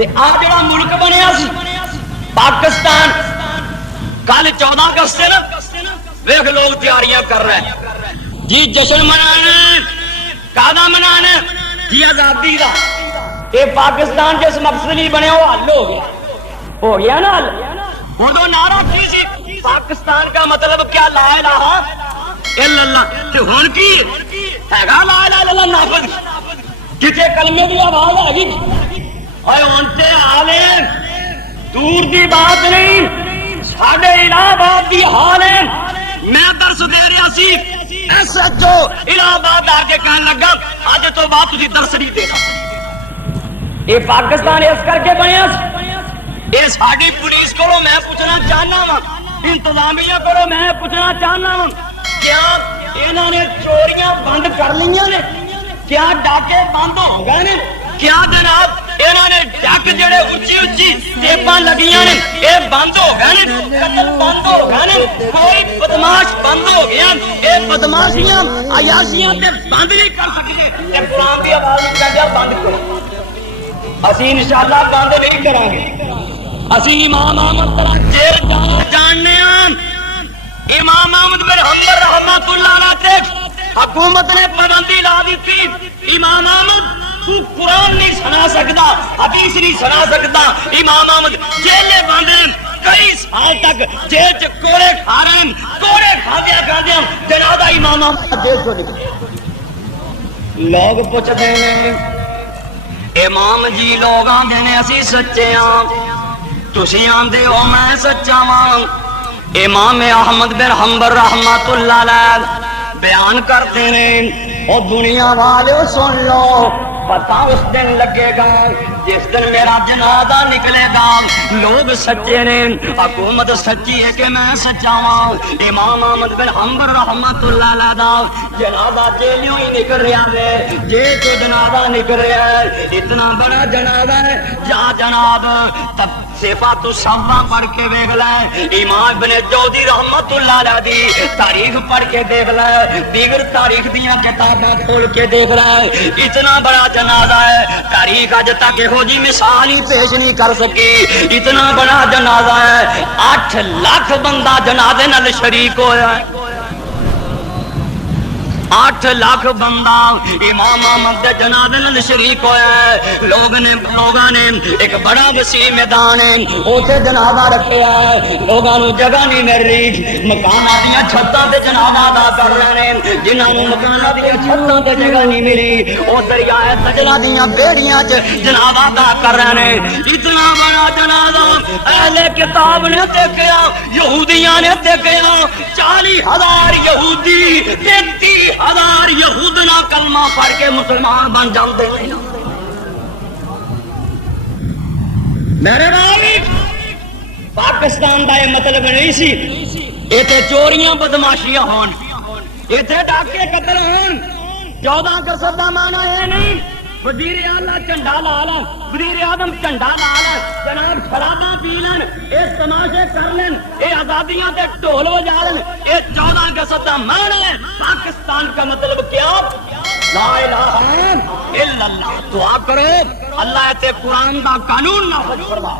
آ جڑا ملک بنیا سی پاکستان، کل 14 اگست ہے نا، ویکھ لوگ تیاریاں کر رہے ہیں جی، جشن منانا، کادا منانا جی آزادی کا۔ یہ پاکستان جس مقصد نہیں بنے وہ حل ہو گیا نا حل۔ وہ نعرہ کی سی پاکستان کا مطلب کیا؟ لا الہ الا اللہ۔ تے ہن کی ہے گا لا الہ الا اللہ نافذ؟ کتے کلمے کی آواز آ گئی؟ اے ہن تے عالم دور دی بات نہیں، ساڈے الہ آباد دی حال ہے۔ میں درس دے رہا سی، ایس ایچ او الہ آباد آ کے کہنے لگا اج تو بعد تسی درس نہیں دینا۔ یہ پاکستان اس کر کے بنیا، یہ ساری پولیس کو میں پوچھنا چاہنا وا، انتظامیہ کو میں پوچھنا چاہنا وا، کیا انہوں نے چوریاں بند کر لیاں نے؟ کیا ڈاکے بند ہو گئے نے؟ کیا جناب انہوں نے ڈک جڑے اچھی اچھی ٹیپاں لگیاں نے یہ بند ہو گئے نے؟ قتل بند ہو گئے نے؟ کوئی بدماش بند ہو گیا؟ یہ بدماشیاں عیاشیاں تے بند نہیں کر سکتے، یہ قرآن کی آواز میں کہہ دیا بند کرو۔ اسی انشاءاللہ بند نہیں کریں گے۔ اسی امام احمد طرح جیل جاننے ہیں۔ امام احمد بن حنبل رحمۃ اللہ علیہ حکومت نے پابندی لا دی تھی، امام احمد تو قرآن نہیں سنا سکتا، حدیث نہیں سنا سکتا۔ امام احمد جیلے بند ہیں، کئی سال تک جیل چ کوڑے کھا رہے ہیں، کوڑے کھادیا جنازہ امام احمد جیل چوں نکلے۔ لوگ پوچھتے ہیں امام جی، لوگ آندے نے اسی سچے ہاں، تسی آندے ہو میں سچا ہاں۔ امام احمد بن حنبل رحمۃ اللہ علیہ بیان کرتے ہیں، او دنیا والے سن لو، پتہ اس دن لگے گا جس دن میرا جنازہ نکلے گا، لوگ سچے نے، حکومت سچی ہے کہ میں سچا ہوں۔ امام احمد بن حنبل رحمۃ اللہ علیہ دا جنازہ چیلیوں ہی نکل رہا ہے، جے تو جنازہ نکل رہا ہے، اتنا بڑا جنازہ ہے، جا جناب تب صفات الصفا پڑھ کے دیکھ لیں، امام ابن جوزی رحمۃ اللہ علیہ دی تاریخ پڑھ کے دیکھ لیں، دیگر تاریخ دیاں کتاباں کھول کے دیکھ لیں، اتنا بڑا جنازہ ہے، تاریخ اج تک یہو جی مثال ہی پیش نہیں کر سکی، اتنا بڑا جنازہ ہے، 8 لاکھ بندہ جنازے نال شریک ہویا ہے، 8 لاکھ بندہ امام احمد دے جنازے نال شریک ہویا ہے۔ لوگاں نے ایک بڑا وسیع میدان ہے اوتھے جنازہ رکھیا ہے، لوگاں نوں جگہ نہیں مل رہی، مکاناں دیاں چھتاں تے جنازہ ادا کر رہے ہیں، جنہاں نوں مکاناں دیاں چھتاں تے جگہ نہیں ملی او دریائے دجلہ دیاں بیڑیاں چ جنازہ ادا کر رہے ہیں۔ اتنا بڑا جنازہ اہل کتاب نے دیکھیا، یہودیاں نے دیکھیا، 40,000 یہودی 33,000 یہودنا کلمہ پڑھ کے مسلمان بن جاندے ہیں۔ میرے بھائی پاکستان دا یہ مطلب نہیں سی ایتھے چوریاں بدماشیاں ہون، ایتھے ڈاکے قتل ہون۔ 14 اگست دا معنی یہ نہیں وزیر اعلیٰ جھنڈا لا لیں، وزیر اعظم جھنڈا لا لیں، جناب شراباں پی لیں، یہ تماشے کر لیں، یہ آزادیاں تے ڈھول بجا لیں، یہ 14 اگست کا معنی ہے۔ پاکستان کا مطلب کیا؟ لا الہ الا اللہ۔ دعا کرو اللہ تے قرآن کا قانون نافذ فرما۔